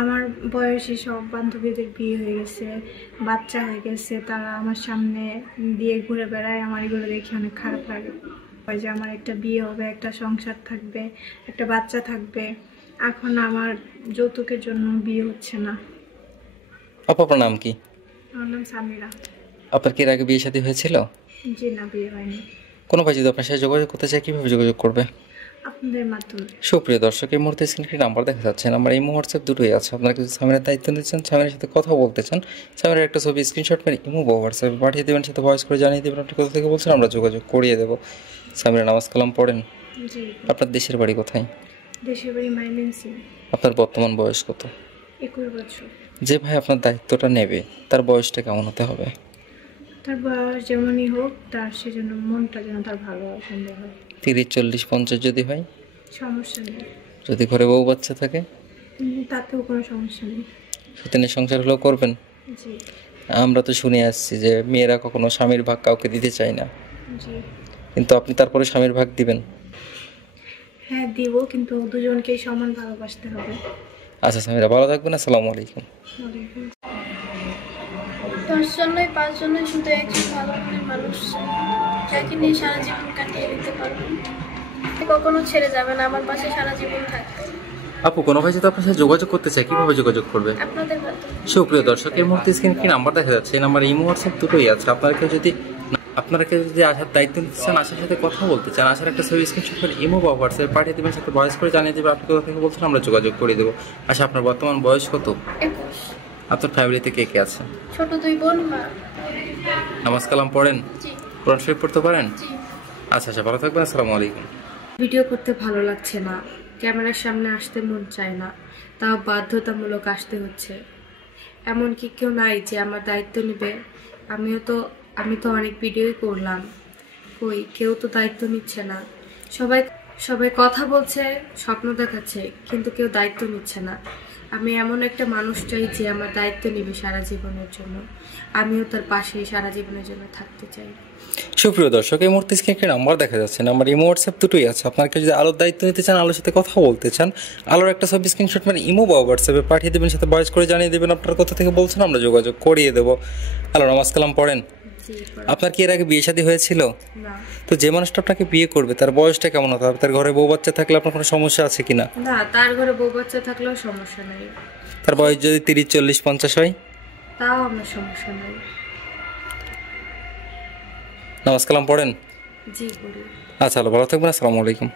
আমার বয়সী সব বান্ধবীদের বিয়ে হয়ে গেছে, বাচ্চা হয়ে গেছে, তারা আমার সামনে দিয়ে ঘুরে বেড়ায়। আমার এগুলো দেখে অনেক খারাপ লাগে যে আমার একটা বিয়ে হবে, একটা সংসার থাকবে, একটা বাচ্চা থাকবে। এখন আমার যৌতুকের জন্য বিয়ে হচ্ছে না। আপনার নাম কি? আমার নাম সামিরা। আপনার কি এর আগে বিয়ে শাদী হয়েছিল? জি না, বিয়ে হয়নি। কোনো ভাই যদি আপনার সাথে যোগাযোগ করতে চায় কীভাবে যোগাযোগ করবে? আপনাদের মাধ্যমে। সুপ্রিয় দর্শক, এই মুহূর্তে স্ক্রিনে নাম্বার দেখা যাচ্ছে। নাম্বার এই হোয়াটসঅ্যাপ দুটোই আছে। আপনারা কিছু সামিরার দায়িত্ব নিতে চান, সামিরার সাথে কথা বলতে চান, সামিরার একটা ছবি স্ক্রিনশট মেরে ইমো বা হোয়াটসঅ্যাপে পাঠিয়ে দেবেন, সাথে ভয়েস করে জানিয়ে দেবেন আপনি কোথা থেকে বলছেন, আমরা যোগাযোগ করিয়ে দেবো। সামিরা নামাজ কালাম পড়েন? জি। আপনার দেশের বাড়ি কোথায়? দেশের বাড়ি ময়মনসিংহ। আপনার বর্তমান বয়স কত? 21 বছর। যে ভাই আপনার দায়িত্বটা নেবে তার বয়সটা কেমন হতে হবে? তার বয়স যেমনই হোক, তার সেজন্য মনটা যেন তার ভালো সুন্দর হয়। 30, 40, 50 যদি হয়? সমস্যা নেই। যদি ঘরে বউ বাচ্চা থাকে? তাতেও কোনো সমস্যা নেই। সতীনের সংসার হলেও করবেন? জি। আমরা তো শুনে আসছি যে মেয়েরা কখনো স্বামীর ভাগ কাউকে দিতে চায় না, জি। কিন্তু আপনি তারপরে স্বামীর ভাগ দিবেন? হ্যাঁ দিব, কিন্তু দুজনকেই সমান ভালোবাসতে হবে। আচ্ছা সামিরা, ভালো থাকবেন। আসসালামু আলাইকুম। 10 জনই 5 জনই শুধু একজন ভালো মনের মানুষ যাকে নিয়ে সারা জীবন কাটিয়ে দিতে পারবো। কখনো ছেড়ে যাবে না, আমার পাশে সারা জীবন থাকবে। আপু, কোনো ভাই যদি আপনার সাথে যোগাযোগ করতে চায় কিভাবে যোগাযোগ করবে? আপনাদের মাধ্যমে। সুপ্রিয় দর্শক, এই মুহূর্তে স্ক্রিনে কি নাম্বার দেখা যাচ্ছে, এই নাম্বার ইমো হোয়াটসঅ্যাপ দুটোই আছে। আপনারা কেউ যদি আসার দায়িত্ব নিতে চান, আসার সাথে কথা বলতে চান, আসার একটা ছবি স্ক্রিনশট করে ইমো বা হোয়াটসঅ্যাপে পাঠিয়ে দেবেন, সাথে ভয়েস করে জানিয়ে দেবে আপনি কোথা থেকে বলছেন, আমরা যোগাযোগ করে দেবো। আচ্ছা, আপনার বর্তমান বয়স কত? 21। আপনার ফ্যামিলিতে কে কে আছে? ছোট 2 বোন, মা। নামাজ কালাম পড়েন? জি। কোরআন শরীফ পড়তে পারেন? জি। আচ্ছা, ভালো থাকবেন। আসসালামু আলাইকুম। ভিডিও করতে ভালো লাগছে না, ক্যামেরার সামনে আসতে মন চায় না, তাও বাধ্যতামূলক আসতে হচ্ছে। এমনকি কেউ নাই যে আমার দায়িত্ব নেবে। আমি তো অনেক ভিডিওই করলাম, কই কেউ তো দায়িত্ব নিচ্ছে না। সবাই সবাই কথা বলছে, স্বপ্ন দেখাচ্ছে, কিন্তু কেউ দায়িত্ব নিচ্ছে না। আমি এমন একটা মানুষ চাই যে আমার দায়িত্ব নেবে সারা জীবনের জন্য। আমিও তার পাশে সারা জীবনের জন্য থাকতে চাই। সুপ্রিয় দর্শক, এই মুহূর্তে স্ক্রিনে নাম্বার দেখা যাচ্ছে, নাম্বার ইমো হোয়াটসঅ্যাপ দুটোই আছে। আপনারা কেউ যদি আলোর দায়িত্ব নিতে চান, আলোর সাথে কথা বলতে চান, আলোর একটা ছবি স্ক্রিনশট মানে ইমো বা হোয়াটসঅ্যাপে পাঠিয়ে দেবেন, সাথে ভয়েস করে জানিয়ে দেবেন আপনার কোথা থেকে বলছেন, আমরা যোগাযোগ করিয়ে দেবো। আলো, নামাজ কালাম পড়েন? আপনার কি এর আগে বিয়ে শাদী হয়েছিল? না। তো যে মানুষটা আপনাকে বিয়ে করবে তার বয়সটা কেমন হতে হবে? তার ঘরে বউ বাচ্চা থাকলে আপনার কোনো সমস্যা আছে কিনা? না, তার ঘরে বউ বাচ্চা থাকলেও সমস্যা নেই। তার বয়স যদি 30, 40, 50 হয়? তাও আমার সমস্যা নেই। নামাজ কালাম পড়েন? জি করি। আচ্ছা, ভালো থাকবেন। আসসালামু আলাইকুম।